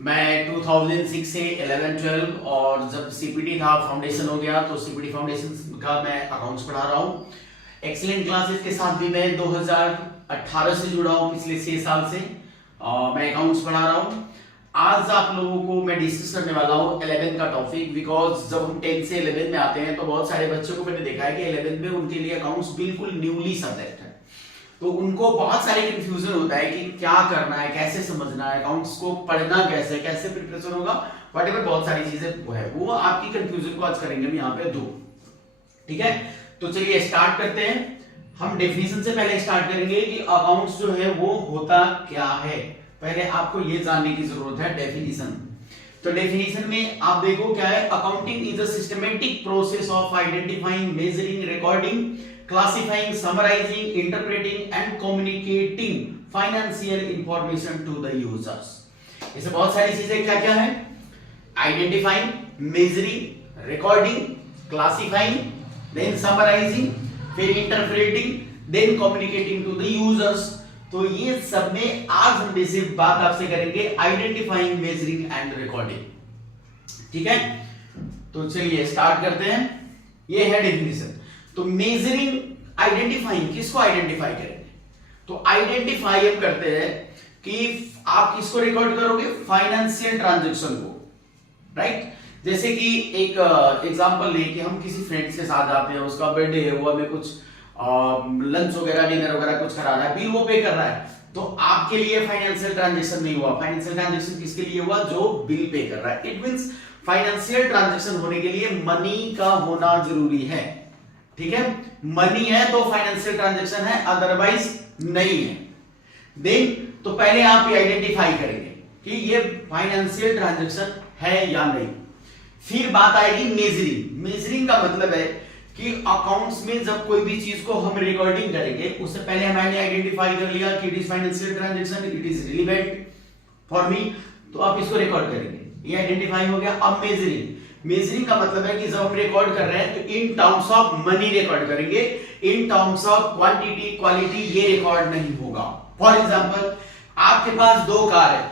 मैं 2006 से 11-12 और जब सीपीटी था फाउंडेशन हो गया तो सीपीटी फाउंडेशन का मैं अकाउंट्स पढ़ा रहा हूँ। एक्सीलेंट क्लासेस के साथ भी मैं 2018 से जुड़ा हूँ, पिछले 6 साल से मैं अकाउंट्स पढ़ा रहा हूँ। आज आप लोगों को मैं डिस्कस करने वाला हूँ 11 का टॉपिक, बिकॉज जब हम 10 से 11 में आते हैं तो बहुत सारे बच्चों को मैंने देखा है कि 11 में उनके लिए अकाउंट्स बिल्कुल न्यूली सब्जेक्ट है, तो उनको बहुत सारे कंफ्यूजन होता है कि क्या करना है, कैसे समझना है, अकाउंट्स को पढ़ना कैसे, कैसे प्रिपरेशन होगा, व्हाटएवर बहुत सारी चीजें वो आपकी कंफ्यूजन को आज करेंगे हम यहाँ पे दूर। ठीक है, तो चलिए स्टार्ट करते हैं। हम डेफिनेशन से पहले स्टार्ट करेंगे कि अकाउंट्स जो है वो होता क्या है। पहले आपको ये जानने की जरूरत है डेफिनेशन। तो डेफिनेशन में आप देखो क्या है, accounting is a systematic process of identifying, measuring, recording, classifying, summarizing, interpreting and communicating financial information to the users। इससे बहुत सारी चीजें क्या क्या है, identifying, measuring, recording, classifying, then summarising, फिर interpreting, then communicating to the users. तो ये सब में आज हम बेसिक बात आपसे करेंगे आइडेंटिफाइंग, मेजरिंग एंड रिकॉर्डिंग। ठीक है, तो चलिए स्टार्ट करते हैं। ये है डेफिनेशन। तो मेजरिंग, आइडेंटिफाइंग, किसको आइडेंटिफाई करेंगे? तो आइडेंटिफाई हम करते हैं कि आप किसको रिकॉर्ड करोगे, फाइनेंशियल ट्रांजैक्शन को, राइट। जैसे कि एक एग्जांपल ले कि हम किसी फ्रेंड के साथ आते हैं, उसका बर्थडे है, वो हमें कुछ लंच वगैरह, डिनर वगैरह कुछ कराना है, बिल वो पे कर रहा है, तो आपके लिए फाइनेंशियल ट्रांजैक्शन नहीं हुआ। फाइनेंशियल ट्रांजैक्शन किसके लिए हुआ, जो बिल पे कर रहा है। इट मींस फाइनेंशियल ट्रांजैक्शन होने के लिए मनी का होना जरूरी है। ठीक है, मनी है तो फाइनेंशियल ट्रांजैक्शन है, अदरवाइज नहीं है। देन तो पहले आप ये आइडेंटिफाई करेंगे कि ये फाइनेंशियल ट्रांजैक्शन है या नहीं। फिर बात आएगी मेजरिंग। मेजरिंग का मतलब है कि अकाउंट्स में जब कोई भी चीज को हम रिकॉर्डिंग करेंगे, उससे पहले हमने आइडेंटिफाई कर लिया कि it is financial transaction, it is relevant for me, तो आप इसको रिकॉर्ड करेंगे। ये आइडेंटिफाई हो गया। अब मेजरिंग। मेजरिंग का मतलब है कि जब हम रिकॉर्ड कर रहे हैं तो in terms of money record करेंगे, in terms of quantity, quality ये रिकॉर्ड नहीं होगा। फॉर एग्जांपल, आपके पास दो कार है,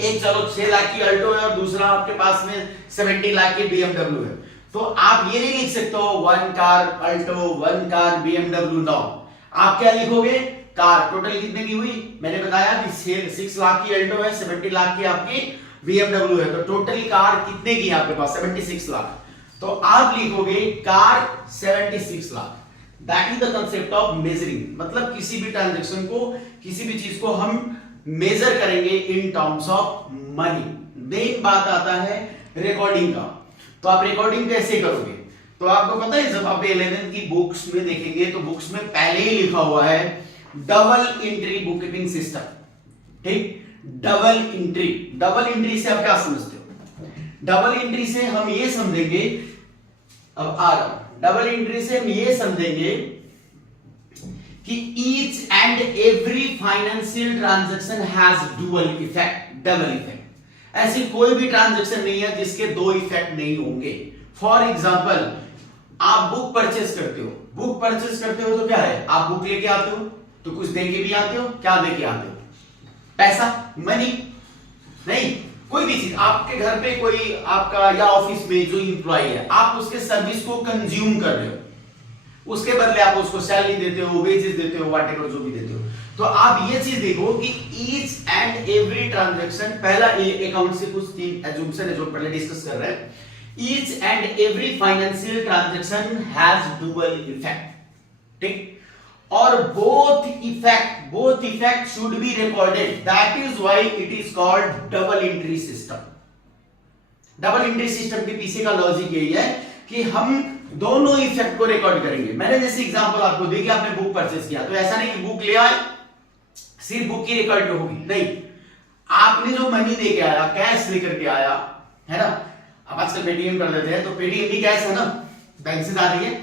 एक चलो 6 लाख की अल्टो है और दूसरा आपके पास में 70 लाख की BMW है, तो आप ये नहीं लिख सकते हो 1 car Alto, 1 car BMW। No, आप क्या लिखोगे, कार टोटल कितने की हुई, मैंने बताया कि 6 लाख की अल्टो है, 70 लाख की आपकी BMW है, तो टोटल कार कितने की है आपके पास, 76 लाख। तो आप लिखोगे car 76 lakh. That is the concept of measuring. मतलब किसी भी ट्रांजैक्शन को, किसी भी चीज को हम मेजर करेंगे in terms of money. Then बात आता है रिकॉर्डिंग का। तो आप रिकॉर्डिंग कैसे करोगे? तो आपको पता है, जब आप 11th की बुक्स में देखेंगे तो बुक्स में पहले ही लिखा हुआ है double entry book keeping system. ठीक, डबल एंट्री। डबल एंट्री से आप क्या समझते हो? डबल एंट्री से हम ये समझेंगे, अब आ रहा हूं, डबल एंट्री से हम ये समझेंगे कि each and every financial transaction has dual effect, double effect. ऐसी कोई भी ट्रांजैक्शन नहीं है जिसके दो इफेक्ट नहीं होंगे। फॉर एग्जांपल, आप बुक परचेस करते हो, बुक परचेस करते हो तो क्या है, आप बुक लेके आते हो तो कुछ देके भी आते हो, क्या देके आते हो, पैसा, मनी नहीं, कोई भी चीज। आपके घर पे कोई आपका या ऑफिस में जो एम्प्लॉय है, आप उसके सर्विस को कंज्यूम कर रहे हो, उसके बदले आप उसको सैलरी देते हो, वेजेस देते हो, व्हाटएवर जो भी देते हो। तो आप ये चीज देखो कि ईच एंड एवरी ट्रांजैक्शन, पहला अकाउंट से कुछ 3 एजम्पशन है जो पहले डिस्कस कर रहे हैं। Each and every financial transaction has dual effect. ठीक, और both effect should be recorded, that is why it is called double entry system। Double entry system के पीछे का लॉजिक यही है कि हम दोनों इफेक्ट को रिकॉर्ड करेंगे। मैंने जैसे एग्जांपल आपको दी कि आपने बुक परचेस किया, तो ऐसा नहीं कि बुक ले आए सिर्फ बुक की रिकॉर्ड होगी, नहीं, आपने जो मनी दे के आया, कैश लेकर के आया है ना, अब आजकल पेटीएम कर देते हैं, तो पेटीएम भी कैश है ना, बैंक से आ रही है,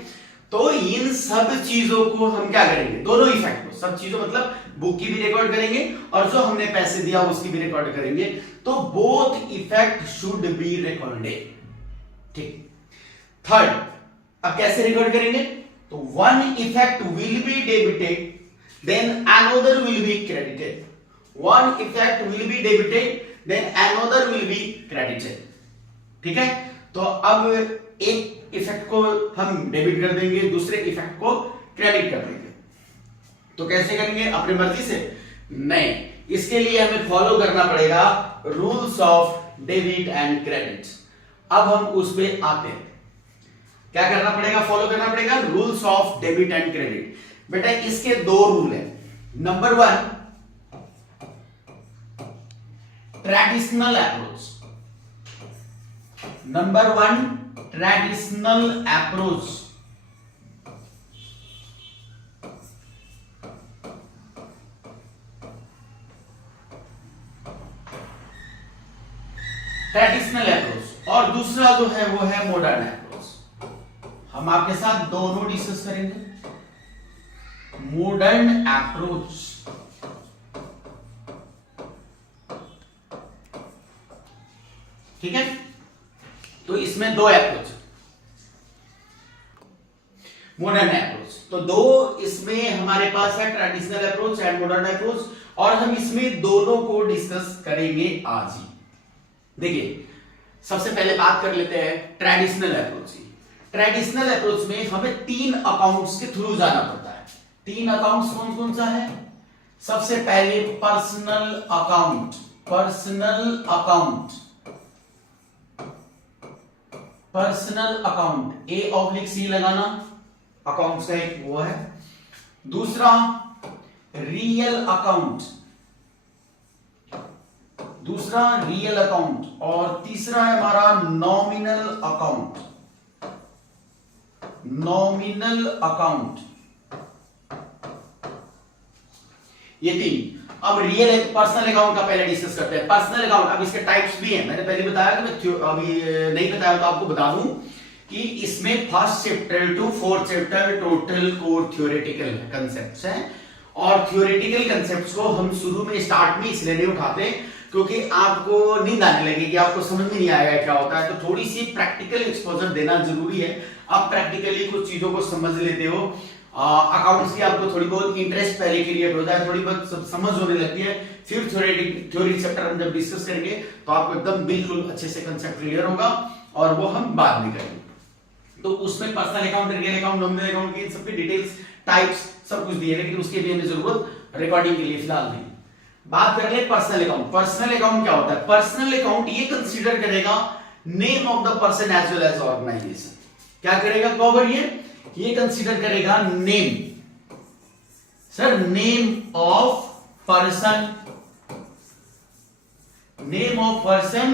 तो इन सब चीजों को हम क्या करेंगे, दोनों इफेक्ट को, सब चीजों मतलब बुक की भी रिकॉर्ड करेंगे और जो हमने पैसे दिया उसकी भी रिकॉर्ड करेंगे। तो both effect should be recorded. ठीक, थर्ड, अब कैसे रिकॉर्ड करेंगे? तो one effect will be debited, then another will be credited. One effect will be debited, then another will be credited. ठीक है, तो अब एक इफेक्ट को हम डेबिट कर देंगे, दूसरे इफेक्ट को क्रेडिट कर देंगे। तो कैसे करेंगे? अपनी मर्जी से नहीं, इसके लिए हमें फॉलो करना पड़ेगा rules of debit and credit. अब हम उस पे आते हैं, क्या करना पड़ेगा? फॉलो करना पड़ेगा rules of debit and credit. बेटा इसके दो रूल है। Number 1, traditional approach. Number 1, traditional approach. Traditional approach, और दूसरा जो है वो है मॉडर्न अप्रोच। हम आपके साथ दोनों डिस्कस करेंगे। मॉडर्न अप्रोच, ठीक है, तो इसमें दो अप्रोच, मॉडर्न अप्रोच। तो दो इसमें हमारे पास है, traditional approach and modern approach, और हम इसमें दोनों को डिस्कस करेंगे आज ही। देखिए सबसे पहले बात कर लेते हैं ट्रेडिशनल अप्रोच की। ट्रेडिशनल अप्रोच में हमें 3 अकाउंट्स के थ्रू जाना पड़ता है। 3 अकाउंट्स कौन कौन सा है? सबसे पहले personal account, personal account, personal account, A/C लगाना, अकाउंट्स का एक वो है। दूसरा रियल अकाउंट, दूसरा रियल अकाउंट, और तीसरा है हमारा नॉमिनल अकाउंट, नॉमिनल अकाउंट। ये 3। अब रियल पर्सनल अकाउंट का पहले डिस्कस करते हैं। पर्सनल अकाउंट, अब इसके टाइप्स भी हैं, मैंने पहले बताया कि मैं अभी नहीं बताया तो आपको बता दूं कि इसमें first chapter two 4th chapter total core theoretical concepts हैं, और थ्योरेटिकल कंसेप्ट्स को हम शुरू में स्टार्ट में इसलिए नहीं उठाते क्योंकि आपको नींद आने लगेगी, आपको समझ में नहीं आएगा क्या होता है। तो थोड़ी सी प्रैक्टिकल एक्सपोजर देना जरूरी है। आप प्रैक्टिकली कुछ चीजों को समझ लेते हो, अकाउंट्स की आपको थोड़ी बहुत इंटरेस्ट पहले क्रिएट हो जाए, थोड़ी बहुत समझ होने लगती है, फिर थ्योरी चैप्टर हम जब डिस्कस करेंगे तो आपको एकदम बिल्कुल अच्छे से कंसेप्ट क्लियर होगा, और वो हम बाद में करेंगे। तो उसमें personal account, real account, nominal account की सबकी डिटेल्स, टाइप्स सब कुछ दिए, लेकिन उसके लिए हमें जरूरत रिकॉर्डिंग के लिए फिलहाल नहीं। बात कर ले पर्सनल अकाउंट। पर्सनल अकाउंट क्या होता है? पर्सनल अकाउंट ये कंसीडर करेगा name of the person as well as organisation. क्या करेगा कवर? ये कंसीडर करेगा name, sir name of person, name of person,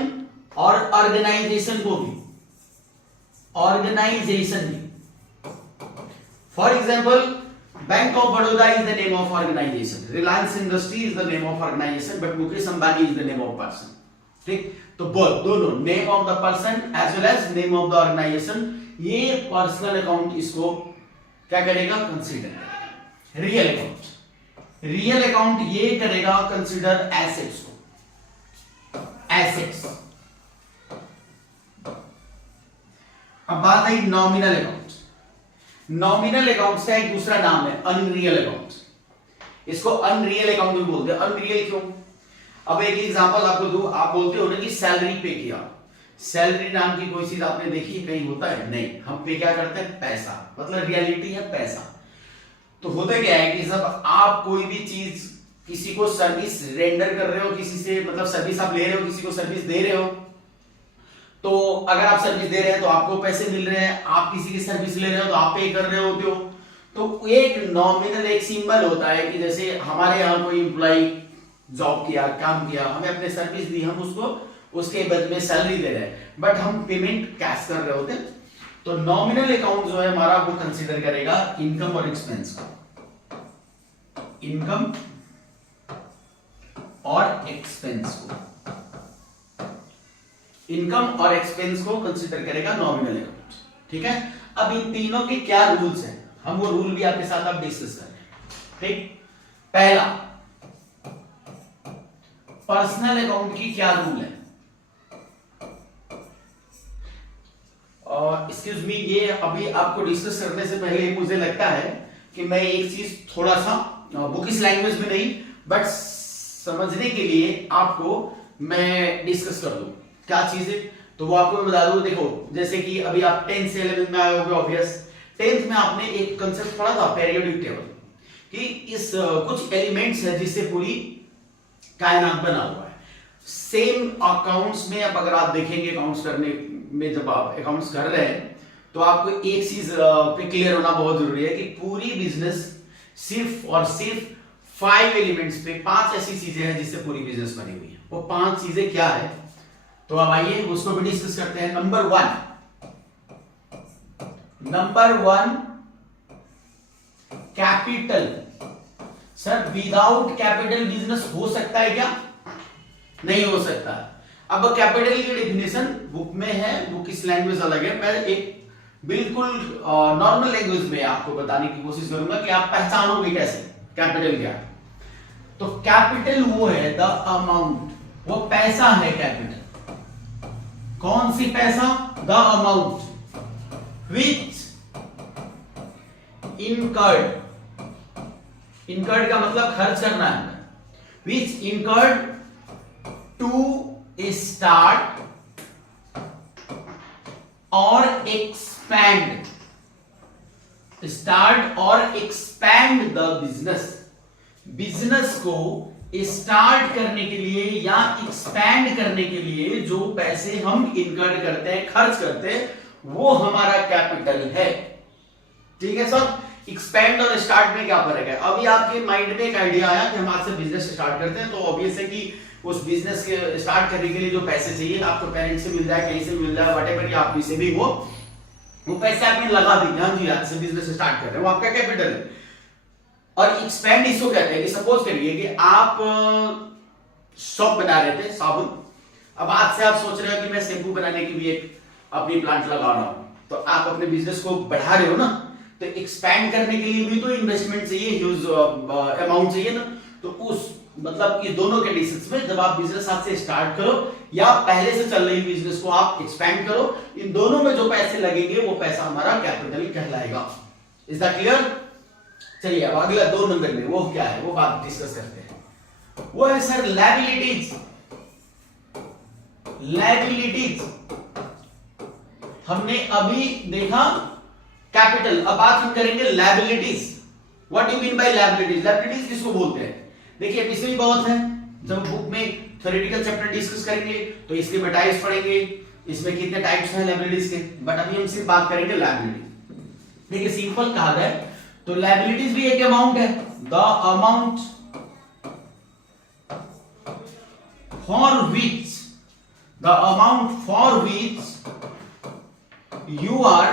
और ऑर्गेनाइजेशन को भी, ऑर्गेनाइजेशन भी। For example bank of Baroda is the name of organisation, Reliance industry is the name of organisation, but Mukesh Ambani is the name of person. ठीक, तो both दोनों name of the person as well as name of the organisation, ये personal account इसको क्या करेगा? Consider करेगा। Real account, real account ये करेगा कंसीडर एसेट्स को, एसेट्स। अब बात आई नॉमिनल अकाउंट। नॉमिनल अकाउंट का एक दूसरा नाम है अनरियल अकाउंट। इसको अनरियल अकाउंट भी बोलते हैं। अनरियल क्यों? अब एक एग्जांपल आपको दूं, आप बोलते हो ना कि सैलरी पे किया, सैलरी नाम की कोई चीज आपने देखी कहीं होता है? नहीं, हम पे क्या करते हैं? पैसा, मतलब रियलिटी है पैसा। तो होता क्या है कि जब आप कोई भी चीज, किसी को सर्विस रेंडर कर रहे हो, किसी से मतलब सर्विस आप ले रहे हो, किसी को सर्विस दे रहे हो, तो अगर आप सर्विस दे रहे हैं तो आपको पैसे मिल रहे हैं, आप किसी की सर्विस ले रहे हो तो आप पे कर रहे होते हो। तो एक नॉमिनल एक सिंबल होता है कि जैसे हमारे यहाँ कोई एम्प्लॉय जॉब किया, काम किया, हमें अपने सर्विस दी, हम उसको उसके बदले में सैलरी दे रहे हैं, बट हम पेमेंट कैश कर रहे होते। तो नॉमिनल अकाउंट जो है हमारा वो कंसीडर करेगा इनकम और एक्सपेंस को, इनकम और एक्सपेंस को, इनकम और एक्सपेंस को कंसीडर करेगा नॉमिनल अकाउंट। ठीक है, अब इन तीनों के क्या रूल्स हैं, हम वो रूल भी आपके साथ अब डिस्कस कर रहे हैं। ठीक, पहला पर्सनल अकाउंट की क्या रूल है? और एक्सक्यूज मी, ये अभी आपको डिस्कस करने से पहले मुझे लगता है कि मैं एक चीज थोड़ा सा बुकिश लैंग्वेज में नहीं बट समझने के लिए आपको मैं डिस्कस कर दूं क्या चीज है, तो वो आपको मैं बता दूं। देखो जैसे कि अभी आप 10th से 11th में आए होगे, ऑब्वियस 10th में आपने एक कंसेप्ट पढ़ा था पेरियोडिक टेबल, कि इस कुछ एलिमेंट्स है जिससे पूरी कायनात बना हुआ है। सेम अकाउंट्स में अब अगर आप देखेंगे, अकाउंट्स करने में जब आप अकाउंट्स कर रहे हैं तो आपको एक चीज पे क्लियर होना बहुत जरूरी है कि पूरी बिजनेस सिर्फ और सिर्फ 5 एलिमेंट्स पे, 5 ऐसी चीजें हैं जिससे पूरी बिजनेस बनी हुई है। वो 5 चीजें क्या है, तो अब आइए उसको भी डिस्कस करते हैं। Number one capital. Sir without capital business हो सकता है क्या? नहीं हो सकता। अब कैपिटल की डेफिनेशन बुक में है, बुक इस लैंग्वेज अलग है, मैं एक बिल्कुल नॉर्मल लैंग्वेज में आपको बताने की कोशिश करूंगा कि आप पहचानोगे कैसे कैपिटल क्या है। तो कैपिटल वो है द अमाउंट, वो पैसा है कैपिटल। कौन सी पैसा? The amount which incurred, incurred का मतलब खर्च करना है, विच इनकर्ड टू स्टार्ट और एक्सपैंड, स्टार्ट और एक्सपैंड द बिजनेस। बिजनेस को स्टार्ट करने के लिए या एक्सपैंड करने के लिए जो पैसे हम इनकर्ड करते हैं, खर्च करते हैं, वो हमारा कैपिटल है। ठीक है सर, एक्सपैंड और स्टार्ट में क्या फर्क है? अभी आपके माइंड में एक आइडिया आया कि हम आज से बिजनेस स्टार्ट करते हैं, तो ऑब्वियस है कि उस बिजनेस के स्टार्ट करने के लिए जो पैसे चाहिए, आपको पेरेंट्स से मिल जाए, कहीं से मिल जाए, व्हाटएवर, आप भी से भी वो पैसे आपने लगा देंगे, हम जी आज से बिजनेस स्टार्ट कर रहे हैं, वो आपका कैपिटल है। और एक्सपैंड इसको कहते हैं कि सपोज करिए कि आप शॉप बना रहे थे साबुन, अब आज से आप सोच रहे हो कि मैं शैम्पू बनाने की भी एक अपनी प्लांट लगा रहा हूं, तो आप अपने बिजनेस को बढ़ा रहे हो ना, तो एक्सपैंड करने के लिए भी तो इन्वेस्टमेंट चाहिए, ह्यूज अमाउंट चाहिए ना। तो उस मतलब ये दोनों कंडीशंस में जब आप बिजनेस आज से स्टार्ट करो या पहले से चल रही बिजनेस को आप एक्सपैंड करो, इन दोनों में जो पैसे लगेंगे वो पैसा हमारा कैपिटल कहलाएगा। Is that clear? चलिए अब अगला 2 नंबर में वो क्या है, वो बात डिस्कस करते हैं। वो है सर लायबिलिटीज। लायबिलिटीज हमने अभी देखा कैपिटल, अब बात हम करेंगे liabilities. What do mean by liabilities? Liabilities किसको बोलते हैं? देखिए इसमें भी बहुत है, जब बुक में थ्योरेटिकल चैप्टर डिस्कस करेंगे तो इसके में टाइप्स पढ़ेंगे, इसमें कितने टाइप्स हैं लायबिलिटीज के, बट अभी हम सिर्फ बात करेंगे लायबिलिटी। देखिए सिंपल कहा गया तो लायबिलिटीज भी एक अमाउंट है, the amount for which, the amount for which you are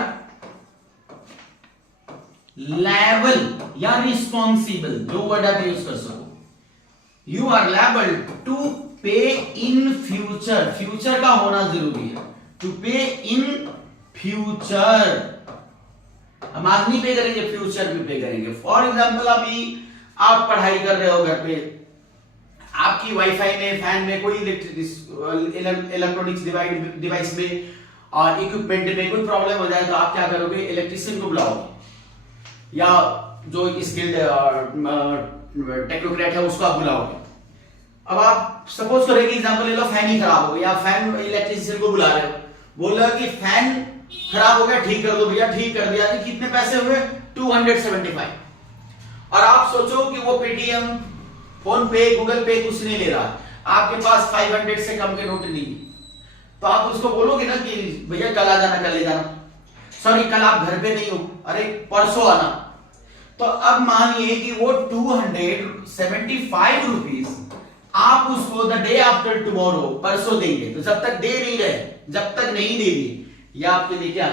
liable या रिस्पॉन्सिबल, जो वर्ड आप यूज कर सको, you are liable to pay in future. Future का होना जरूरी है, टू पे इन फ्यूचर। हम आज नहीं पे करेंगे, फ्यूचर में पे करेंगे। फॉर एग्जाम्पल अभी आप पढ़ाई कर रहे हो घर पे, आपकी वाईफाई में, फैन में, कोई इलेक्ट्रॉनिक्स डिवाइस में और इक्विपमेंट में कोई प्रॉब्लम हो जाए तो आप क्या करोगे? इलेक्ट्रिशियन को बुलाओगे या जो स्किल्ड टेक्नोक्रेट है उसको आप बुलाओगे। अब आप सपोज करें कि एग्जांपल ले लो, फैन ही खराब हो गया, आप फैन इलेक्ट्रिशियन को बुला रहे हो, बोल रहे हो कि फैन खराब हो गया, ठीक कर दो भैया, ठीक कर दिया। कितने पैसे हुए? 275। और आप सोचो कि वो पेटीएम, फोन पे, गूगल पे कुछ नहीं ले रहा, आपके पास 500 से कम के नोट नहीं, तो आप उसको बोलोगे ना कि भैया कल आ जाना, कल ले जाना, सॉरी कल आप घर पे नहीं हो, अरे परसों आना। तो अब मानिए कि वो 275 रुपीज आप उसको द डे आफ्टर टुमारो, परसों देंगे, तो जब तक दे नहीं रहे, जब तक नहीं दे दिए, या आपके लिए क्या,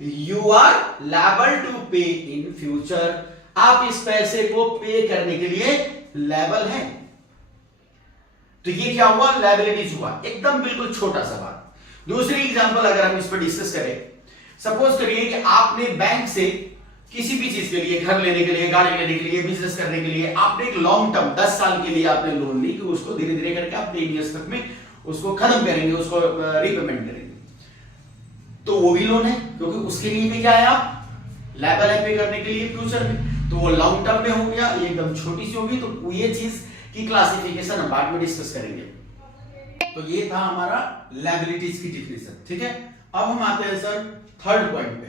you are liable to pay in future. आप इस पैसे को पे करने के लिए लायबल है। तो ये क्या हुआ? लायबिलिटीज हुआ, एकदम बिल्कुल छोटा सा बात। दूसरी एग्जांपल अगर हम इस पर डिस्कस करें, सपोज करिए कि आपने बैंक से किसी भी चीज के लिए, घर लेने के लिए, गाड़ी लेने के लिए, बिजनेस करने के लिए, आपने एक लॉन्ग टर्म 10 साल के लिए आपने लोन ली कि उसको धीरे धीरे करके आप 3 इयर्स तक में उसको खत्म करेंगे, उसको रीपेमेंट करेंगे, तो वो भी लोन है, क्योंकि उसके लिए भी क्या है, आप लायबल है पे करने के लिए फ्यूचर में, तो वो लॉन्ग टर्म में हो गया, ये एकदम छोटी सी होगी। तो ये चीज की क्लासिफिकेशन हम बाद में डिस्कस करेंगे। तो ये था हमारा लायबिलिटीज की डिफिनेशन, ठीक है। अब हम आते हैं सर थर्ड पॉइंट पे।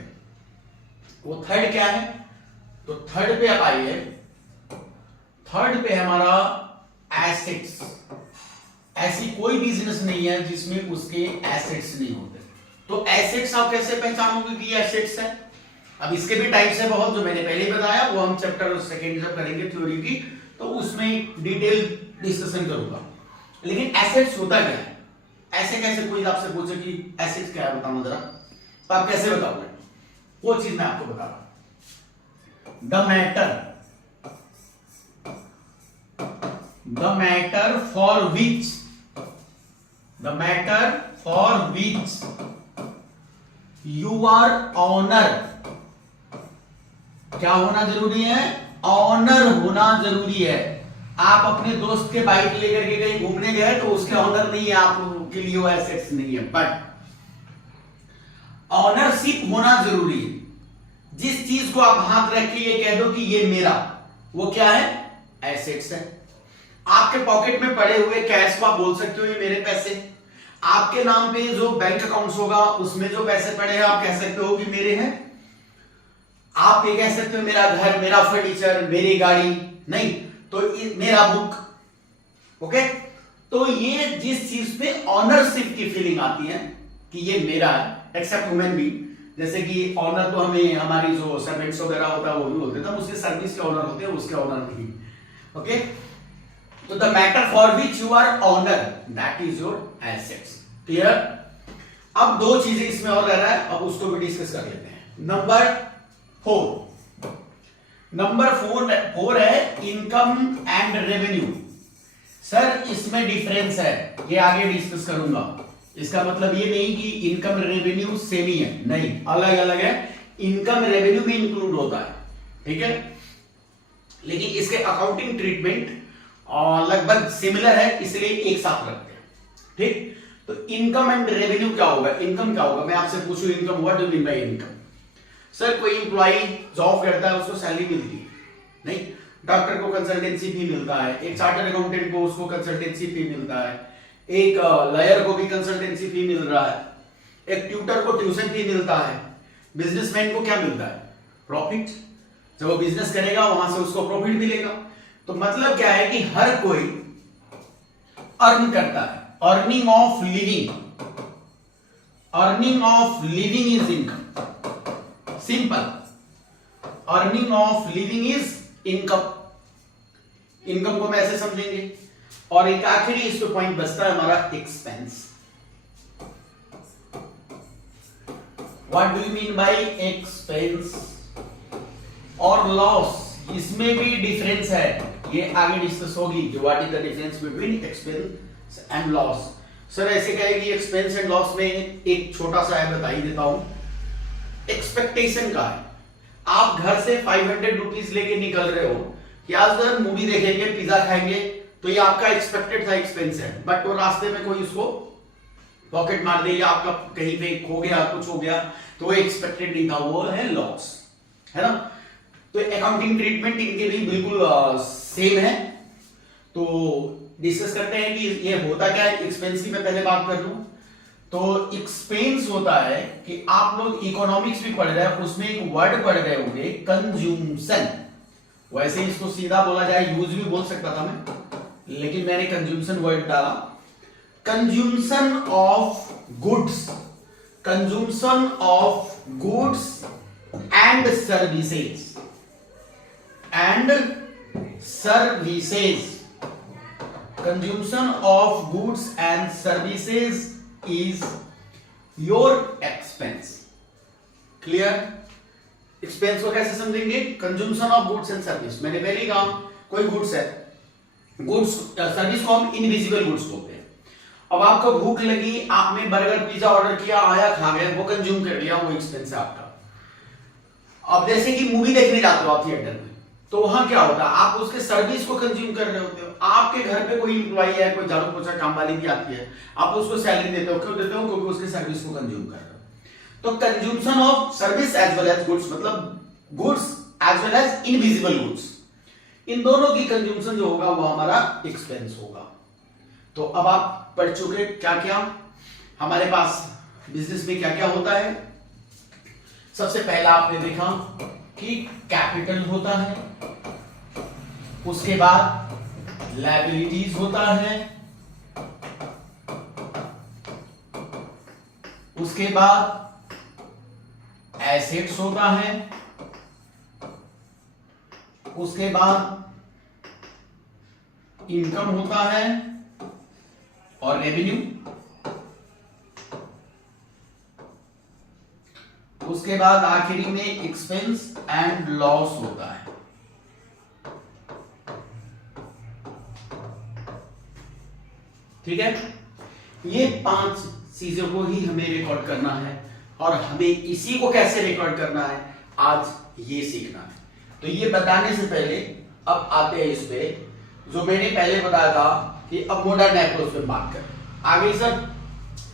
वो थर्ड क्या है? तो थर्ड पे अब आइए, थर्ड पे हमारा एसेट्स। ऐसी कोई बिजनेस नहीं है जिसमें उसके एसेट्स नहीं होते। तो एसेट्स आप कैसे पहचानोगे कि ये एसेट्स है? अब इसके भी टाइप्स है बहुत, जो मैंने पहले ही बताया, वो हम चैप्टर सेकंड जब करेंगे थ्योरी की तो उसमें डिटेल डिस्कशन करूंगा। लेकिन एसेट्स होता क्या है? ऐसे कैसे कोई आपसे पूछे कि एसेट्स क्या है बताओ जरा, तो आप कैसे बताओगे? वो चीज मैं आपको बता रहा हूं। The matter for which you are owner. क्या होना जरूरी है? ऑनर होना जरूरी है। आप अपने दोस्त के बाइक लेकर के कहीं घूमने गए तो उसके ऑनर नहीं है, आपके लिए वो एसेट्स नहीं है, बट ऑनरशिप होना जरूरी है। जिस चीज को आप हाथ रख के ये कह दो कि ये मेरा, वो क्या है? एसेट्स है। आपके पॉकेट में पड़े हुए कैश को आप बोल सकते हो ये मेरे पैसे। आपके नाम पे जो बैंक अकाउंट्स होगा उसमें जो पैसे पड़े हैं आप कह सकते हो कि मेरे हैं। आप ये कह सकते हो मेरा घर, मेरा फर्नीचर, मेरी गाड़ी, नहीं तो मेरा बुक। ओके, तो ये जिस चीज पे ऑनरशिप की फीलिंग आती है कि ये मेरा है, एक्सेप्ट ह्यूमन बीइंग, जैसे कि ऑनर तो हमें हमारी जो सर्वेंट्स वगैरह होता है वो भी होते हैं, उसके सर्विस के ऑनर होते हैं, उसके ऑनर नहीं। ओके, तो the matter for which you are owner, that is your assets. Clear? अब दो चीजें इसमें और रह रहा है, अब उसको भी डिस्कस कर लेते हैं। नंबर फोर है इनकम एंड रेवेन्यू। सर इसमें डिफरेंस है, ये आगे डिस्कस करूंगा। इसका मतलब ये नहीं कि इनकम रेवेन्यू सेम ही है, नहीं, अलग अलग है। इनकम रेवेन्यू भी इंक्लूड होता है, ठीक है, लेकिन इसके अकाउंटिंग ट्रीटमेंट लगभग सिमिलर है, इसलिए एक साथ रखते हैं, ठीक। तो इनकम एंड रेवेन्यू क्या होगा? इनकम क्या होगा? मैं आपसे पूछूं income, what do you mean by income? Sir कोई इंप्लॉई जॉब करता है उसको सैलरी मिलती है, नहीं। डॉक्टर को कंसल्टेंसी फी मिलता है, एक चार्टर्ड अकाउंटेंट को उसको कंसल्टेंसी फी मिलता है, एक लॉयर को भी कंसल्टेंसी फी मिल रहा है, एक ट्यूटर को ट्यूशन फी मिलता है। बिजनेसमैन को क्या मिलता है? प्रॉफिट। जब वो बिजनेस करेगा वहां से उसको प्रॉफिट मिलेगा। तो मतलब क्या है कि हर कोई अर्न करता है। Earning of living is income. Simple, earning of living is income. Income को हम ऐसे समझेंगे। और एक आखिरी इस पे पॉइंट बचता है हमारा expense. What do you mean by expense और लॉस? इसमें भी डिफरेंस है, ये आगे डिस्कस होगी कि what is the difference between expense and loss. Sir ऐसे कहेगी एक्सपेंस एंड लॉस में एक छोटा सा है, बता ही देता हूं। एक्सपेक्टेशन का है, आप घर से 500 रुपीज लेके निकल रहे हो कि आज अगर मूवी देखेंगे, पिज्जा खाएंगे, तो ये आपका एक्सपेक्टेड था एक्सपेंस है। बट वो रास्ते में कोई उसको पॉकेट मार दे या आपका कहीं पे खो गया, कुछ हो गया, तो वो एक्सपेक्टेड नहीं था, वो है लॉस, है ना। तो अकाउंटिंग ट्रीटमेंट इनके भी बिल्कुल सेम है। तो डिस्कस करते हैं कि ये होता क्या है। एक्सपेंस की मैं पहले बात कर लूं तो एक्सपेंस होता है कि आप लोग इकोनॉमिक्स भी पढ़ रहे हैं, उसमें एक वर्ड पढ़ गए होंगे कंज्यूमशन। वैसे इसको सीधा बोला जाए यूज भी बोल सकता था मैं, लेकिन मैंने कंज्यूमशन वर्ड डाला। Consumption of goods, consumption of goods and services, consumption of goods and services is your expense. Clear? Expense को कैसे समझेंगे? Consumption of goods and service. मैंने पहले ही कहा कोई गुड्स है, गुड्स सर्विस को हम इनविजिबल गुड्स बोलते हैं। अब आपको भूख लगी, आपने बर्गर पिज्जा ऑर्डर किया, आया, खा गए, वो कंज्यूम कर लिया, वो एक्सपेंस है आपका। अब जैसे कि मूवी देखने जाते हो आप थिएटर में, तो वहां क्या होता है? आप उसके सर्विस को कंज्यूम कर रहे होते हो। आपके घर पे कोई इंप्लॉई है, कोई झाड़ू पोछा काम वाली भी आती है, आप उसको सैलरी देते हो। क्यों देते हो? क्योंकि उसके सर्विस को कंज्यूम कर रहे हो। तो consumption of service as well as goods, मतलब goods as well as invisible goods, इन दोनों की कंज्यूमशन जो होगा वो हमारा एक्सपेंस होगा। तो अब आप पढ़ चुके क्या क्या हमारे पास बिजनेस में क्या क्या होता है। सबसे पहला आपने देखा कि कैपिटल होता है, उसके बाद लायबिलिटीज होता है, उसके बाद एसेट्स होता है, उसके बाद इनकम होता है और रेवेन्यू, उसके बाद आखिरी में एक्सपेंस एंड लॉस होता है। ठीक है, ये 5 चीजों को ही हमें रिकॉर्ड करना है और हमें इसी को कैसे रिकॉर्ड करना है आज ये सीखना है। तो ये बताने से पहले अब आते हैं इस पे जो मैंने पहले बताया था कि अब मॉडर्न अप्रोच पे बात करें। आगे सर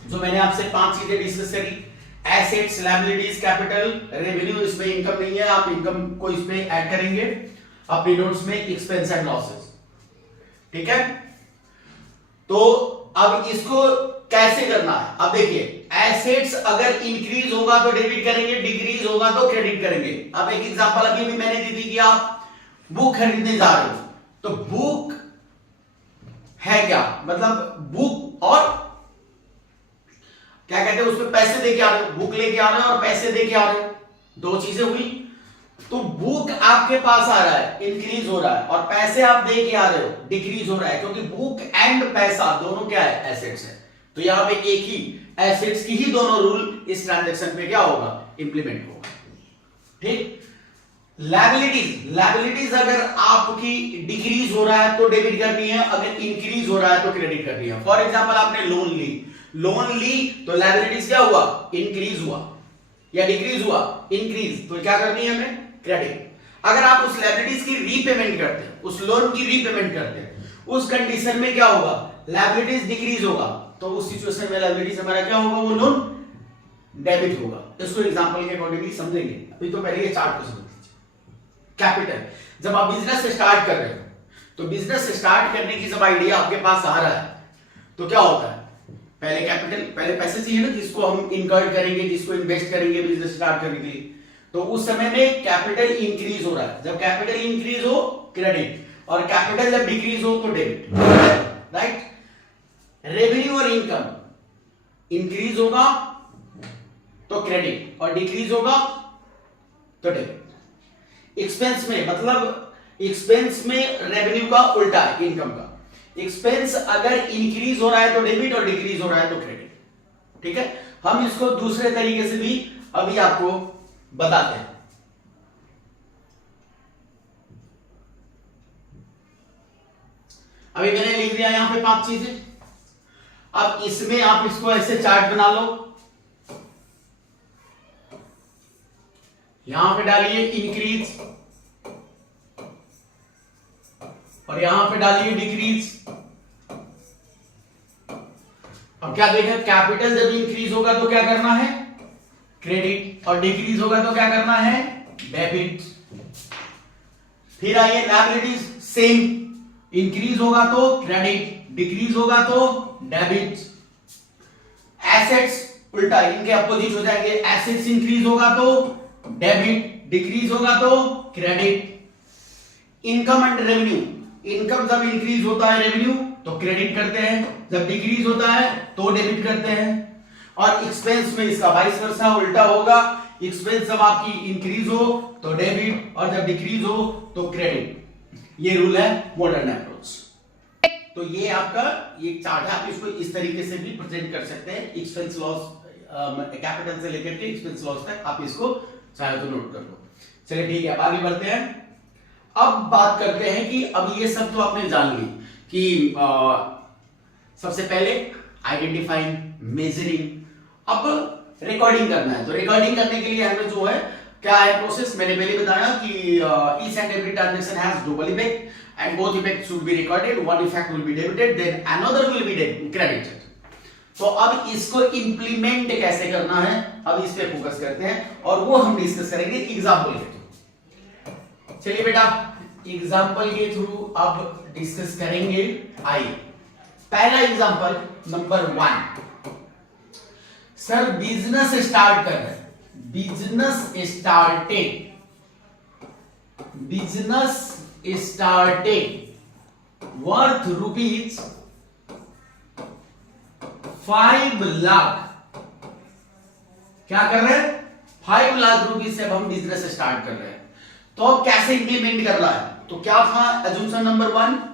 जो मैंने आपसे 5 चीजें डिस्कस करी, एसेट्स, लायबिलिटीज, कैपिटल, रेवेन्यू, इसमें इनकम नहीं है, आप इनकम को इस पे ऐड करेंगे अपनी नोट्स में, एक्सपेंस एंड लॉसेस। ठीक है, तो अब इसको कैसे करना है। अब देखिए एसेट्स अगर इंक्रीज होगा तो डेबिट करेंगे, डिक्रीज होगा तो क्रेडिट करेंगे। अब एक एग्जांपल अभी भी मैंने दी थी कि आप बुक खरीदने जा रहे हो, तो बुक है क्या, मतलब बुक और क्या कहते हैं उसमें पैसे दे के आ रहे हो, बुक लेके आ रहे हो और पैसे दे के आ रहे हो, 2 चीजें हुई। तो बुक आपके पास आ रहा है, इंक्रीज हो रहा है, और पैसे आप दे के आ रहे हो, डिक्रीज हो रहा है, क्योंकि बुक एंड पैसा दोनों क्या है, एसेट्स है। तो यहां पे एक ही एसेट्स की ही दोनों रूल इस ट्रांजैक्शन पे क्या होगा, इंप्लीमेंट होगा। ठीक, लायबिलिटीज अगर आपकी डिक्रीज हो रहा है तो डेबिट करनी है, अगर इंक्रीज हो रहा है तो क्रेडिट करनी है। फॉर एग्जांपल आपने लोन ली तो लायबिलिटीज क्या हुआ, इंक्रीज हुआ, या डिक्रीज हुआ, इंक्रीज, तो क्या करनी है हमें, क्रेडिट। अगर आप उस लायबिलिटीज की रीपेमेंट करते हैं, उस लोन की रीपेमेंट करते हैं, उस कंडीशन में क्या होगा, लायबिलिटीज डिक्रीज होगा, तो उस सिचुएशन में लायबिलिटीज हमारा क्या होगा, वो लोन डेबिट होगा। इसको एग्जांपल के अकॉर्डिंगली समझेंगे, अभी तो पहले ये चार्ट को समझ लीजिए। कैपिटल, जब आप बिजनेस स्टार्ट कर रहे हो तो बिजनेस स्टार्ट करने की जब आइडिया आपके पास आ रहा है तो क्या होता है, पहले कैपिटल, पहले पैसे चाहिए ना, जिसको हम इनकर्ड करेंगे, जिसको इन्वेस्ट करेंगे बिजनेस स्टार्ट करने के लिए। तो उस समय में कैपिटल इंक्रीज हो रहा है, जब कैपिटल इंक्रीज हो क्रेडिट, और कैपिटल जब डिक्रीज हो तो डेबिट, राइट। रेवेन्यू और इनकम इंक्रीज होगा तो क्रेडिट, और डिक्रीज होगा तो डेबिट। एक्सपेंस में, मतलब एक्सपेंस में रेवेन्यू का उल्टा है इनकम का, एक्सपेंस अगर इंक्रीज हो रहा है तो डेबिट और डिक्रीज हो रहा है तो क्रेडिट। ठीक है, हम इसको दूसरे तरीके से भी अभी आपको बताते हैं। अभी मैंने लिख दिया यहां पे 5 चीजें, अब इसमें आप इसको ऐसे चार्ट बना लो, यहां पे डालिए इंक्रीज और यहां पे डालिए डिक्रीज। अब क्या देखा, कैपिटल जब इंक्रीज होगा तो क्या करना है, क्रेडिट, और डिक्रीज होगा तो क्या करना है, डेबिट। फिर आइए लायबिलिटीज, सेम, इंक्रीज होगा तो क्रेडिट, डिक्रीज होगा तो डेबिट। एसेट्स उल्टा, इनके अपोजिट हो जाएंगे, एसेट्स इंक्रीज होगा तो डेबिट, डिक्रीज होगा तो credit. Income and revenue, income जब इंक्रीज होता है रेवेन्यू तो क्रेडिट करते हैं, जब डिक्रीज होता है तो डेबिट करते हैं। और एक्सपेंस में इसका वाइस वर्सा उल्टा होगा, एक्सपेंस जब आपकी इंक्रीज हो तो डेबिट और जब डिक्रीज हो तो क्रेडिट। ये रूल है मॉडर्न अप्रोच। तो ये आपका ये चार्ट है, आप इसको इस तरीके से भी प्रेजेंट कर सकते हैं, एक्सपेंस लॉस, कैपिटल से लेकर के एक्सपेंस लॉस तक आप इसको चाहे तो नोट कर लो। चलिए ठीक है, अब आगे बढ़ते हैं। अब बात करते हैं कि अब ये सब तो आपने जान ली कि सबसे पहले आइडेंटिफाइंग, मेजरिंग, अब रिकॉर्डिंग करना है। तो रिकॉर्डिंग करने के लिए हमें जो है क्या है प्रोसेस, मैंने पहले बताया कि each and every transaction has double effect and both effect should be recorded, one effect will be debited then another will be credited. तो अब इसको इंप्लीमेंट कैसे करना है, अब इस पे फोकस करते हैं और वो हम डिस्कस करेंगे एग्जांपल के थ्रू। चलिए बेटा, एग्जांपल के थ्रू अब डिस्कस करेंगे। आइए पहला example number 1, sir business start कर रहे हैं, business started worth rupees 5 lakh. क्या कर रहे हैं? 5 लाख रुपीज से अब हम बिजनेस स्टार्ट कर रहे हैं। तो कैसे इंप्लीमेंट कर रहा है? तो क्या था अजम्पशन नंबर 1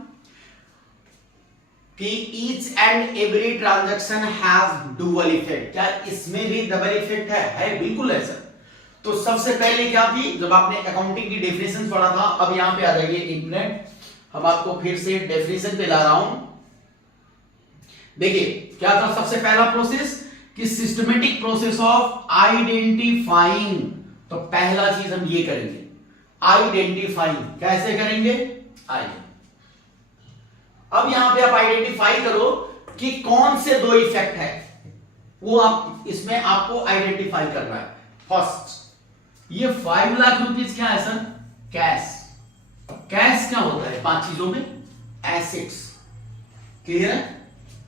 कि each and every transaction has dual effect. क्या इसमें भी डबल इफेक्ट है? बिल्कुल है सर। तो सबसे पहले क्या थी, जब आपने अकाउंटिंग की डेफिनेशन पढ़ा था, अब यहां पे आ जाइए इंटरनेट, हम आपको फिर से डेफिनेशन पे ला रहा हूं। देखिए क्या था सबसे पहला प्रोसेस कि सिस्टमेटिक प्रोसेस ऑफ आइडेंटिफाइंग। तो पहला चीज हम ये करेंगे, आइडेंटिफाइंग। कैसे करेंगे? आइए अब यहां पे आप आइडेंटिफाई करो कि कौन से दो इफेक्ट है, वो आप इसमें आपको आइडेंटिफाई करना है। फर्स्ट, ये 5 लाख रुपीज क्या है सर? कैश। कैश क्या होता है 5 चीजों में? एसेट्स। क्लियर है?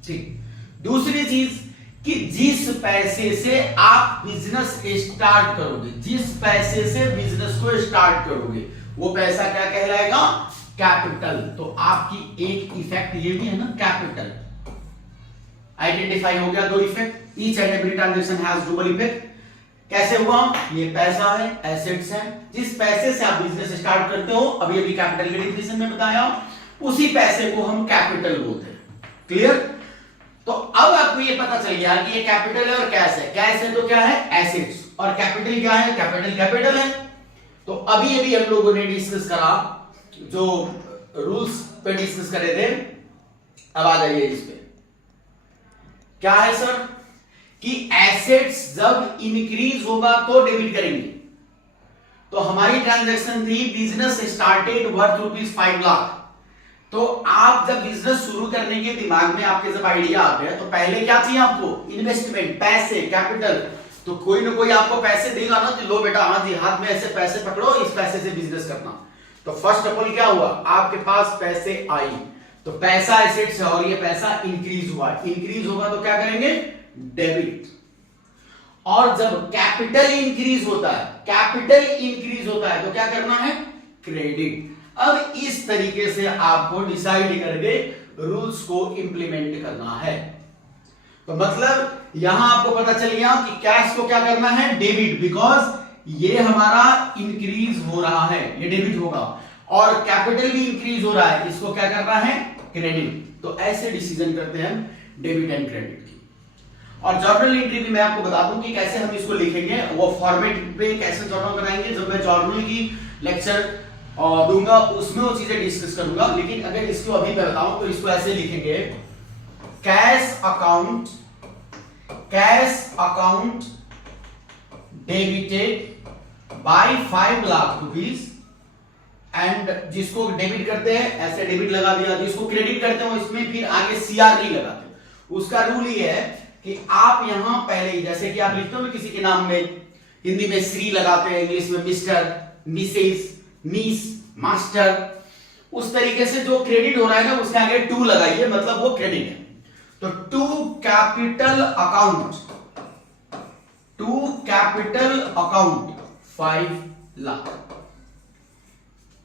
ठीक। दूसरी चीज कि जिस पैसे से आप बिजनेस स्टार्ट करोगे, जिस पैसे से बिजनेस को स्टार्ट करोगे, वो पैसा क्या कहलाएगा? कैपिटल। तो आपकी एक इफेक्ट ये भी है ना, कैपिटल। आइडेंटिफाई हो गया दो effect. Each and every transaction has double effect. कैसे हुआ? ये पैसा है, एसेट्स है, जिस पैसे से आप बिजनेस स्टार्ट करते हो, अभी अभी कैपिटल के डेफिनेशन में बताया, उसी पैसे को हम कैपिटल बोलते हैं। क्लियर? तो अब आपको ये पता चल गया कि ये कैपिटल है और कैश है। कैश है तो क्या है? एसेट्स। और कैपिटल क्या है? कैपिटल है। तो अभी अभी हम लोगों ने डिस्कस करा, जो रूल्स पे डिस्कस करे थे, अब आ जाइए इस पे। क्या है सर कि एसेट्स जब इंक्रीज होगा तो डेबिट करेंगे। तो हमारी ट्रांजैक्शन थी business started worth rupees 5 lakh. तो आप जब बिजनेस शुरू करने के दिमाग में आपके जब आइडिया आ गया, तो पहले क्या चाहिए आपको? इन्वेस्टमेंट, पैसे, कैपिटल। तो कोई ना कोई आपको पैसे देगा ना, तो लो बेटा, हाँ जी, हाथ में ऐसे पैसे पकड़ो, इस पैसे से बिजनेस करना। तो फर्स्ट ऑफ ऑल क्या हुआ? आपके पास पैसे आई, तो पैसा एसेट्स है और ये पैसा इंक्रीज हुआ। इंक्रीज होगा तो क्या करेंगे? डेबिट। और जब कैपिटल इंक्रीज होता है, तो क्या करना है? क्रेडिट। अब इस तरीके से आपको डिसाइड करके रूल्स को इंप्लीमेंट करना है। तो मतलब यहां आपको पता चल गया कि कैश को क्या करना है? डेबिट, बिकॉज ये हमारा इंक्रीज हो रहा है, ये डेबिट होगा। और कैपिटल भी इंक्रीज हो रहा है, इसको क्या करना है? क्रेडिट। तो ऐसे डिसीजन करते हैं हम डेबिट एंड क्रेडिट की। और जर्नल एंट्री भी मैं आपको बता दूं कि कैसे हम इसको लिखेंगे, वो फॉर्मेट पे कैसे जर्नल बनाएंगे। जब मैं जर्नल की लेक्चर दूंगा उसमें वो चीजें डिस्कस करूंगा। लेकिन अगर इसको अभी मैं बताऊं तो इसको ऐसे लिखेंगे, cash account debited bye 5 lakh rupees. And जिसको डेबिट करते हैं ऐसे डेबिट लगा दिया, जिसको क्रेडिट करते हैं इसमें फिर आगे सीआर नहीं लगाते। उसका रूल ये है कि आप यहां पहले ही, जैसे कि आप लिखते हो किसी के नाम में, हिंदी में श्री लगाते हैं, इंग्लिश में मिस्टर, मिसेस, मिस, मास्टर, उस तरीके से जो क्रेडिट हो रहा है ना उसके आगे टू लगाइए, मतलब वो क्रेडिट है। तो टू कैपिटल अकाउंट 5 लाख।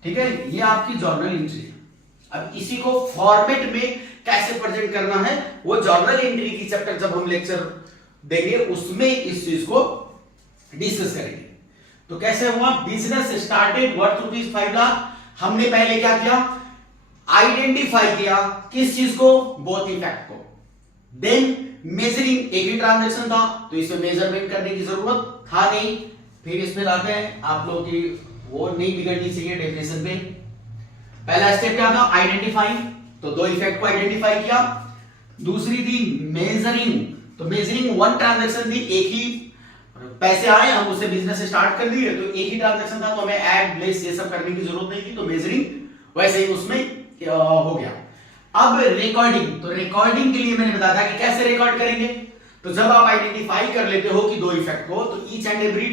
ठीक है, ये आपकी जर्नल एंट्री है। अब इसी को फॉर्मेट में कैसे प्रेजेंट करना है, वो जर्नल एंट्री की चैप्टर जब हम लेक्चर देंगे उसमें इस चीज को डिस्कस करेंगे। तो कैसे हुआ? Business started worth rupees 5 lakh. हमने पहले क्या किया? आइडेंटिफाई किया किस चीज को? बोथ इफेक्ट को। देन मेजरिंग, एक ही ट्रांजैक्शन था तो इसमें मेजरमेंट करने की जरूरत था नहीं। फिर इसमें लाते हैं आप लोगों की वो नहीं बिगड़नी चाहिए डेफिनेशन पे। पहला स्टेप क्या था? आइडेंटिफाइंग, तो दो इफेक्ट को आइडेंटिफाई किया। दूसरी थी मेजरिंग, तो मेजरिंग वन ट्रांजैक्शन थी, एक ही पैसे आए, हम उससे बिजनेस स्टार्ट कर दिए, तो एक ही ट्रांजैक्शन था तो हमें ऐड लेस ये सब करने की जरूरत नहीं थी, तो मेजरिंग वैसे ही उसमें हो गया। अब रिकॉर्डिंग, तो रिकॉर्डिंग के लिए मैंने बताया था कि कैसे रिकॉर्ड करेंगे। तो जब आप आइडेंटिफाई कर लेते हो कि दो इफेक्ट को, तो each and every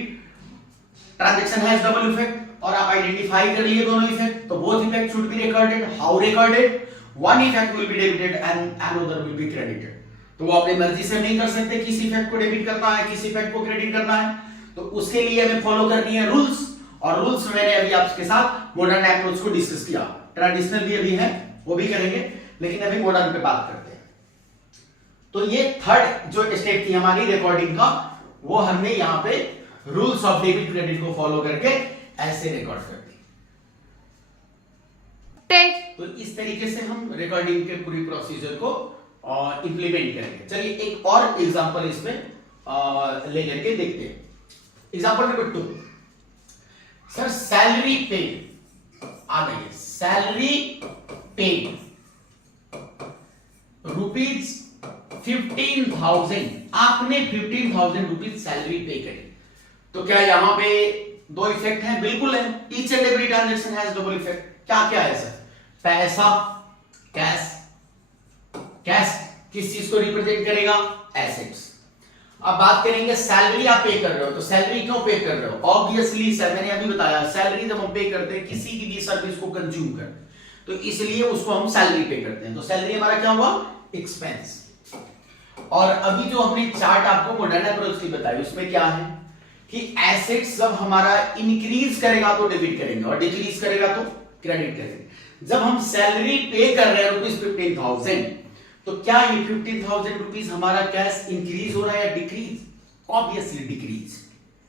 transaction has double effect, और आप आइडेंटिफाई कर लिए दोनों इफेक्ट, तो both effect should be recorded. How recorded? One effect will be debited and another will be credited. तो वो अपनी मर्जी से नहीं कर सकते, किस इफेक्ट को डेबिट करना है, किस इफेक्ट को क्रेडिट करना है। तो उसके लिए हमें फॉलो करनी है रूल्स, और रूल्स मैंने अभी आपके साथ मॉडर्न अप्रोच को डिस्कस किया। ट्रेडिशनल भी अभी है, वो भी करेंगे, लेकिन अभी मॉडर्न पे बात करते हैं। तो ये थर्ड जो स्टेप थी हमारी रिकॉर्डिंग का, वो हमने यहां पे रूल्स ऑफ डेबिट क्रेडिट को फॉलो करके ऐसे रिकॉर्ड कर दी। तो इस तरीके से हम रिकॉर्डिंग के पूरी प्रोसीजर को इंप्लीमेंट करेंगे। चलिए एक और एग्जांपल इसमें ले करके देखते हैं। एग्जांपल नंबर 2, सर सैलरी पे आ गई, सैलरी पे ₹15,000, आपने 15,000 रुपीज सैलरी पे करी। तो क्या यहां पे दो इफेक्ट हैं? बिल्कुल है। Each and every transaction has double effect. क्या क्या है सर? पैसा, कैश। कैश किस चीज को रिप्रेजेंट करेगा? एसेट्स। अब बात करेंगे सैलरी आप पे कर रहे हो, तो सैलरी क्यों पे कर रहे हो? ऑब्वियसली सर मैंने अभी बताया, सैलरी जब हम पे करते हैं किसी की भी सर्विस को कंज्यूम करते हैं, तो इसलिए उसको हम सैलरी पे करते हैं। तो सैलरी हमारा क्या हुआ? एक्सपेंस। और अभी जो हमने चार्ट आपको मॉडर्न अप्रोच की बताई, उसमें क्या है कि एसेट्स जब हमारा इंक्रीज करेगा तो डेबिट करेंगे, और डिक्रीज करेगा तो क्रेडिट करेंगे। जब हम सैलरी पे कर रहे हैं ₹15,000, तो क्या ये 15,000 रुपीज हमारा कैश इंक्रीज हो रहा है या डिक्रीज? Obviously decrease.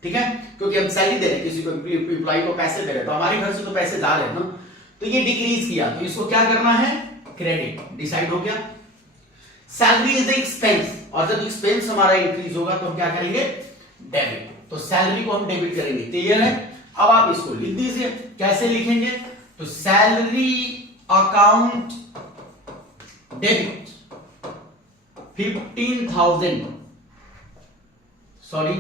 ठीक है, क्योंकि हम सैलरी दे रहे हैं, किसी को एम्प्लॉय को पैसे दे रहे हैं, तो हमारे घर से तो पैसे जा रहे हैं ना, तो ये डिक्रीज किया, तो इसको क्या करना है? क्रेडिट। डिसाइड हो गया। सैलरी इज द एक्सपेंस, और जब एक्सपेंस हमारा इंक्रीज होगा तो हम क्या करेंगे? डेबिट। तो सैलरी को हम डेबिट करेंगे। क्लियर है? अब आप इसको लिख दीजिए। कैसे लिखेंगे? तो salary account debit 15,000, sorry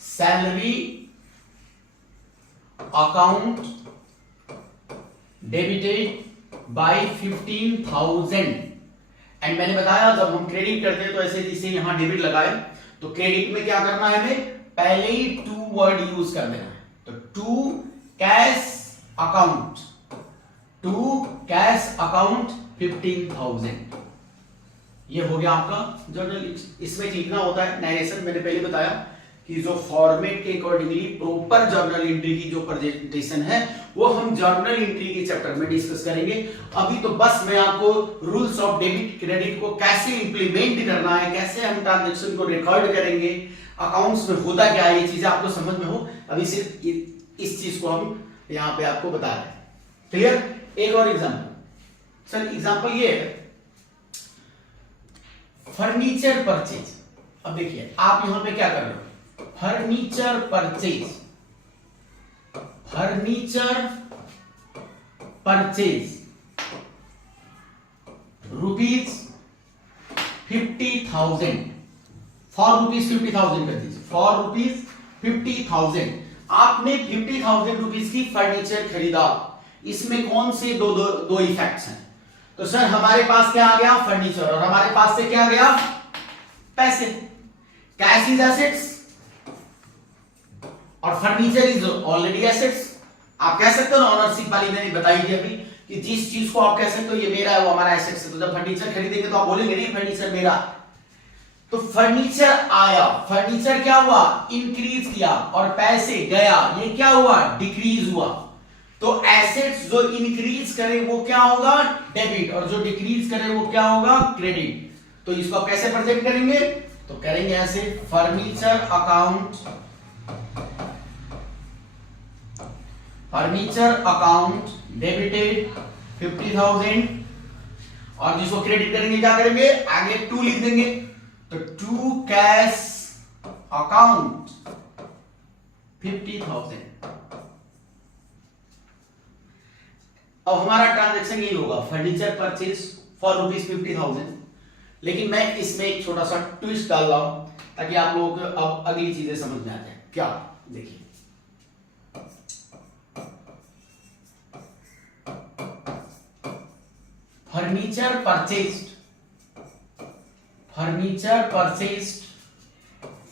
salary account debited bye 15,000। And मैंने बताया जब हम क्रेडिट करते हैं तो ऐसे जैसे यहां डेबिट लगाए, तो क्रेडिट में क्या करना है? हमें पहले ही टू वर्ड यूज कर देना है। तो to cash account, to cash account 15,000, ये हो गया आपका जर्नल। इसमें लिखना होता है नरेशन, मैंने पहले बताया कि जो फॉर्मेट के अकॉर्डिंगली प्रॉपर जर्नल एंट्री की जो प्रेजेंटेशन है वो हम जर्नल एंट्री के चैप्टर में डिस्कस करेंगे। अभी तो बस मैं आपको रूल्स ऑफ डेबिट क्रेडिट को कैसे इंप्लीमेंट करना है, कैसे हम ट्रांजैक्शन को रिकॉर्ड करेंगे, अकाउंट्स में होता क्या है, ये चीजें आपको समझ में हो, अभी सिर्फ इस चीज को हम यहां पे आपको बता रहे हैं। क्लियर? एक और एग्जांपल सर, एग्जांपल ये है फर्नीचर परचेज। अब देखिए आप यहां पे क्या कर रहे हो? Furniture purchase, furniture purchase ₹50,000, for ₹50,000 कर दीजिए, फॉर ₹50,000। आपने 50,000 रुपीज की फर्नीचर खरीदा। इसमें कौन से दो इफेक्ट्स हैं? तो सर हमारे पास क्या आ गया? फर्नीचर, और हमारे पास से क्या गया? पैसे। कैश इज एसेट्स और फर्नीचर इज ऑलरेडी एसेट्स। आप कह सकते हो ना, ऑनरशिप वाली मैंने बताई थी अभी, कि जिस चीज को आप कह सकते हो ये मेरा है वो हमारा एसेट्स है, तो जब फर्नीचर खरीदेंगे तो आप बोलेंगे नहीं फर्नीचर मेरा। तो फर्नीचर आया, फर्नीचर क्या हुआ? इंक्रीज किया, और पैसे गया, ये क्या हुआ? डिक्रीज हुआ। तो एसेट्स जो इंक्रीज करे वो क्या होगा? डेबिट, और जो डिक्रीज करे वो क्या होगा? क्रेडिट। तो इसको आप कैसे प्रेजेंट करेंगे? तो करेंगे ऐसे, furniture account, furniture account debited 50,000, और जिसको क्रेडिट करेंगे क्या करेंगे? आगे टू लिख देंगे, तो टू कैश अकाउंट 50,000। अब हमारा ट्रांजैक्शन यही होगा, फर्नीचर परचेज फॉर ₹50,000, लेकिन मैं इसमें एक छोटा सा ट्विस्ट डाल रहा हूं ताकि आप लोगों को अब अगली चीजें समझ में आ जाए। क्या? देखिए furniture purchased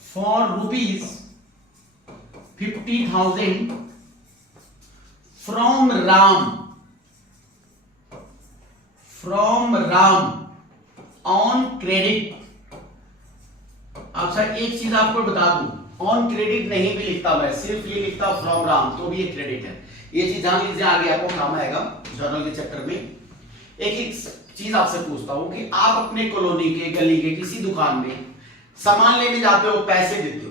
for 50,000 from Ram on credit. अच्छा एक चीज आपको बता दूं, ऑन क्रेडिट नहीं भी लिखता मैं, सिर्फ ये लिखता फ्रॉम राम तो भी ये क्रेडिट है। ये चीज जान लीजिए, आगे आपको काम आएगा जर्नल के चैप्टर में। एक चीज आपसे पूछता हूं कि आप अपने कॉलोनी के गली के किसी दुकान में सामान लेने जाते हो, पैसे देते हो,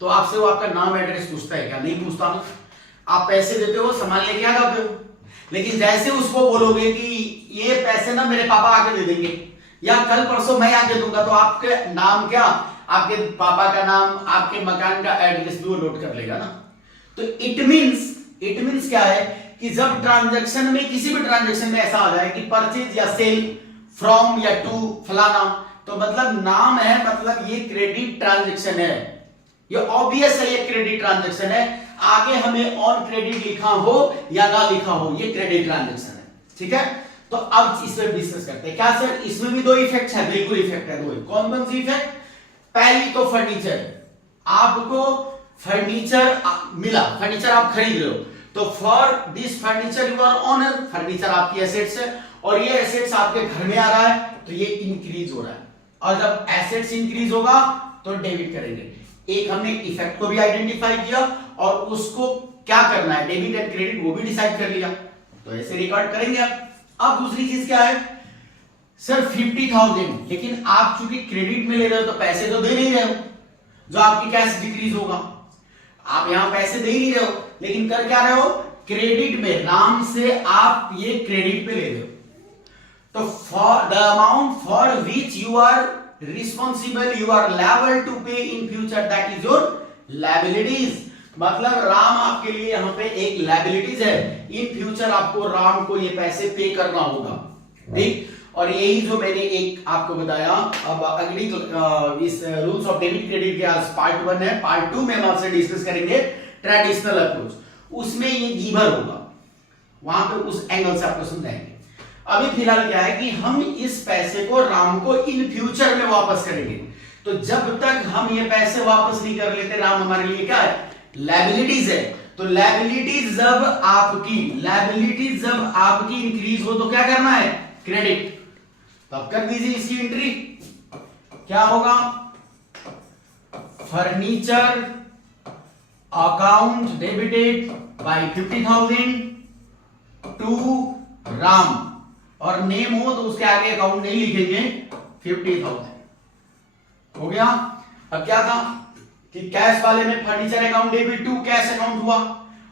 तो आपसे वो आपका नाम एड्रेस पूछता है क्या? नहीं पूछता ना। आप पैसे देते हो, सामान लेके आ जाते हो, लेकिन जैसे उसको बोलोगे कि ये पैसे ना मेरे पापा आके दे देंगे या कल परसों मैं आके दूंगा, तो आपके नाम क्या, आपके पापा का नाम, आपके मकान का एड्रेस भी वो नोट कर लेगा ना। तो इट मींस क्या है कि जब ट्रांजैक्शन में, किसी भी ट्रांजैक्शन में ऐसा आ जाए कि परचेज या सेल फ्रॉम या टू फलाना, तो मतलब नाम है, मतलब ये क्रेडिट ट्रांजैक्शन है, ये ऑब्वियस है, ये क्रेडिट ट्रांजैक्शन है। आगे हमें ऑन क्रेडिट लिखा हो या ना लिखा हो, ये क्रेडिट ट्रांजैक्शन है। ठीक है, तो अब इस पर डिस्कस करते हैं। क्या सर इसमें भी दो इफेक्ट है? बिल्कुल इफेक्ट है, दो। कौन कौन सी इफेक्ट? पहली तो फर्नीचर, आपको फर्नीचर मिला, फर्नीचर आप खरीद रहे हो, तो for this furniture you are owner, furniture आपकी एसेट्स है और ये एसेट्स आपके घर में आ रहा है तो ये इंक्रीज हो रहा है, और जब एसेट्स इंक्रीज होगा तो डेबिट करेंगे। एक हमने इफेक्ट को भी आइडेंटिफाई किया और उसको क्या करना है, डेबिट एंड क्रेडिट, वो भी डिसाइड कर लिया, तो ऐसे रिकॉर्ड करेंगे। अब दूसरी चीज क्या है सर, 50,000, लेकिन आप चूंकि क्रेडिट में ले रहे हो तो पैसे तो दे नहीं रहे हो, जो आपकी कैश डिक्रीज होगा। आप यहां पैसे दे नहीं रहे हो, लेकिन कर क्या रहे हो, क्रेडिट में, राम से आप ये क्रेडिट पे ले रहे हो। तो for the amount for which you are responsible, you are liable to pay in future, that is your liabilities. मतलब राम आपके लिए यहां पे एक लायबिलिटीज है, इन फ्यूचर आपको राम को ये पैसे पे करना होगा। ठीक, और यही जो मैंने एक आपको बताया। अब अगली इस रूल्स ऑफ डेबिट क्रेडिट के आज पार्ट 1 है, पार्ट 2 में हम आपसे डिस्कस करेंगे ट्रेडिशनल अप्रोच, उसमें ये गिवर होगा, वहां पे उस एंगल से आपको समझाएंगे। अभी फिलहाल क्या है कि हम इस पैसे को राम को इन फ्यूचर में वापस करेंगे, तो जब तक हम ये पैसे वापस नहीं कर लेते, राम हमारे लिए क्या है, लायबिलिटीज है। तो लायबिलिटीज जब आपकी इंक्रीज हो तो क्या करना है, क्रेडिट। तो अब कर दीजिए इसकी एंट्री, क्या होगा, furniture account debited by 50,000 to Ram, और नेम हो तो उसके आगे अकाउंट नहीं लिखेंगे, 50,000 हो गया। अब क्या था कि कैश वाले में furniture account debit to cash account हुआ,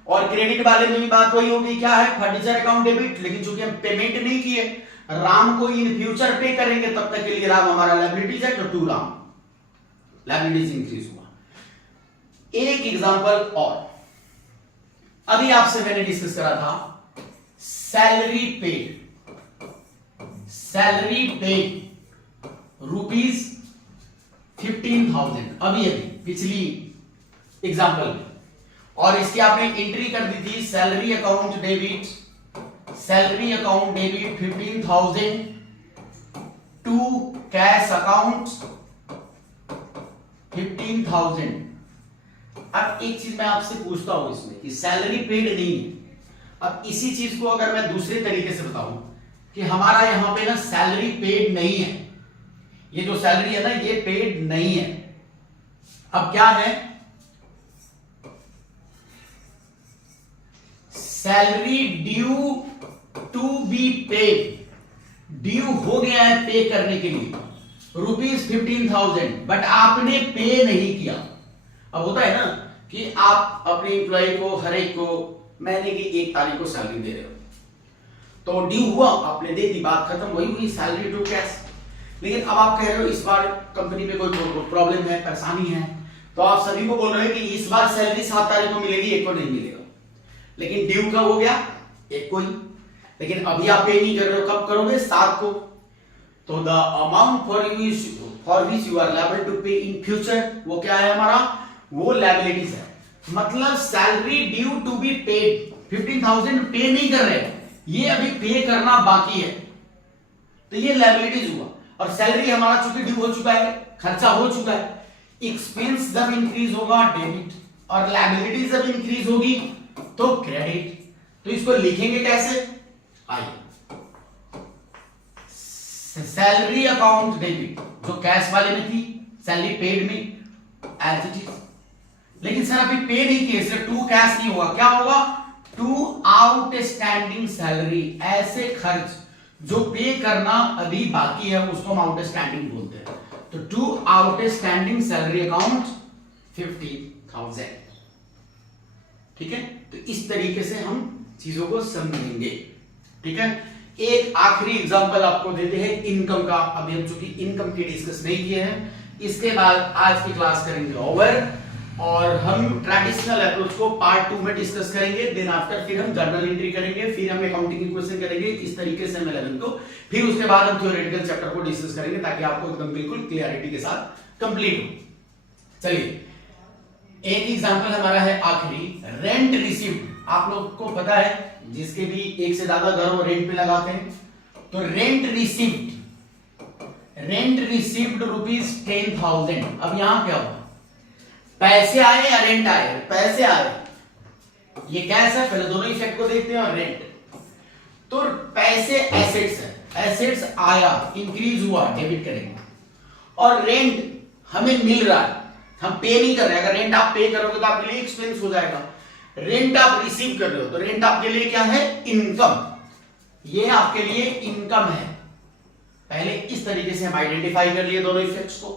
और क्रेडिट वाले में भी बात वही होगी, क्या है, फर्नीचर अकाउंट डेबिट, लेकिन चूंकि हम पेमेंट नहीं किए, राम को इन फ्यूचर पे करेंगे, तब तक के लिए राम हमारा लायबिलिटीज है, तो टू राम, लायबिलिटीज इंक्रीज हुआ। एक एग्जांपल और, अभी आपसे मैंने डिस्कस करा था सैलरी पेड रुपीज 15,000, अभी पिछली एग्जांपल में, और इसकी आपने एंट्री कर दी थी salary account debit 15,000 to cash account 15,000। अब एक चीज मैं आपसे पूछता हूं इसमें कि सैलरी पेड नहीं है। अब इसी चीज को अगर मैं दूसरे तरीके से बताऊं कि हमारा यहां पे ना सैलरी पेड नहीं है, ये जो सैलरी है ना ये पेड नहीं है, अब क्या है, salary due to be paid, due हो गया है पे करने के लिए रुपीज 15,000, बट आपने पे नहीं किया। अब होता है ना कि आप अपने एम्प्लॉय को हर एक को महीने की 1 तारीख को सैलरी दे रहे हो, तो ड्यू हुआ, आपने दे दी, बात खत्म, वही हुई सैलरी टू कैश। लेकिन अब आप कह रहे हो इस बार कंपनी में कोई प्रॉब्लम है, परेशानी है, तो आप सभी को बोल रहे हो कि इस बार सैलरी 7 तारीख को मिलेगी, 1 को नहीं मिलेगा, लेकिन ड्यू कब हो गया, 1 को ही, लेकिन अभी आप पे नहीं कर रहे हो, कब करोगे, 7 को। तो the amount for which you are liable to pay in future, वो क्या है हमारा, वो लायबिलिटीज है। मतलब salary due to be paid 15,000 pay नहीं कर रहे, ये अभी पे करना बाकी है, तो ये लायबिलिटीज हुआ। और सैलरी हमारा चूंकि ड्यू हो चुका है, खर्चा हो चुका है, एक्सपेंस जब इंक्रीज होगा डेबिट। और लायबिलिटी जब इंक्रीज होगी तो क्रेडिट। तो इसको लिखेंगे कैसे, आइए, सैलरी अकाउंट डेबिट जो कैश वाले में थी, सैलरी पेड में एज इट इज, लेकिन सर अभी पे नहीं किए, इसलिए टू कैश नहीं होगा, क्या होगा, टू आउटस्टैंडिंग सैलरी। ऐसे खर्च जो पे करना अभी बाकी है उसको हम आउटस्टैंडिंग बोलते हैं। तो टू आउटस्टैंडिंग सैलरी अकाउंट 50,000, ठीक है। तो इस तरीके से हम चीजों को समझेंगे, ठीक है। एक आखिरी एग्जांपल आपको देते हैं इनकम का। अभी हम चूंकि इनकम की डिस्कस नहीं किए हैं, इसके बाद आज की क्लास करेंगे ओवर, और हम ट्रेडिशनल अप्रोच को पार्ट 2 में डिस्कस करेंगे। देन आफ्टर फिर हम जर्नल एंट्री करेंगे, फिर हम अकाउंटिंग इक्वेशन करेंगे, इस तरीके से हम 11 को, फिर उसके बाद हम थ्योरेटिकल चैप्टर को डिस्कस करेंगे ताकि आपको एकदम बिल्कुल क्लियरिटी के साथ कंप्लीट हो। चलिए, एक एग्जांपल हमारा है आखिरी, रेंट रिसीव्ड। आप लोग को पता है जिसके भी एक से ज्यादा घर वो रेंट पे लगाते हैं, तो रेंट रिसीव्ड रुपीज 10,000। अब यहां क्या हुआ, पैसे आए या रेंट आए, पैसे आए, ये कैश है, पहले दोनों इफेक्ट को देखते हैं। और रेंट, तो पैसे एसेट्स है, एसेट्स आया, इंक्रीज हुआ, डेबिट करेंगे। और रेंट हमें मिल रहा है, हम पे नहीं कर रहे हैं। अगर रेंट आप पे करोगे तो आपके लिए एक्सपेंस हो जाएगा। रेंट आप रिसीव कर रहे हो तो रेंट आपके लिए क्या है, इनकम। ये आपके लिए इनकम है। पहले इस तरीके से हम आइडेंटिफाई कर लिए दोनों इफेक्ट्स को।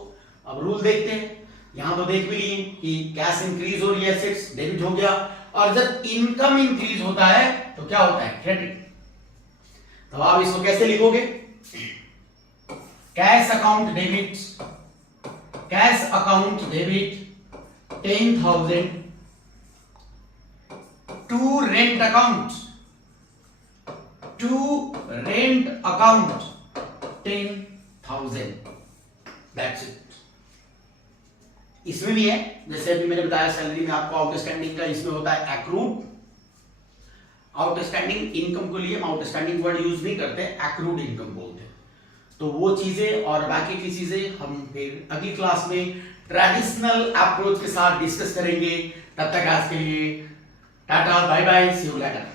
अब रूल देखते हैं, यहां तो देख भी लिए कि कैश इंक्रीज हो रही है, एसेट्स डेबिट हो गया, और जब इनकम इंक्रीज होता है तो क्या होता है, क्रेडिट। तो आप इसको कैसे लिखोगे, cash account debit, cash account debit 10,000 to rent account, to rent account 10,000, that's it. इसमें भी है, जैसे अभी मैंने बताया सैलरी में आपको आउटस्टैंडिंग का, इसमें होता है एक्रूड। आउटस्टैंडिंग इनकम को लिए हम आउटस्टैंडिंग वर्ड यूज नहीं करते, एक्रूड इनकम बोलते हैं। तो वो चीजें और बाकी की चीजें हम फिर अगली क्लास में ट्रेडिशनल अप्रोच के साथ डिस्कस करेंगे। तब तक आज के लिए tata, bye bye, see you letter.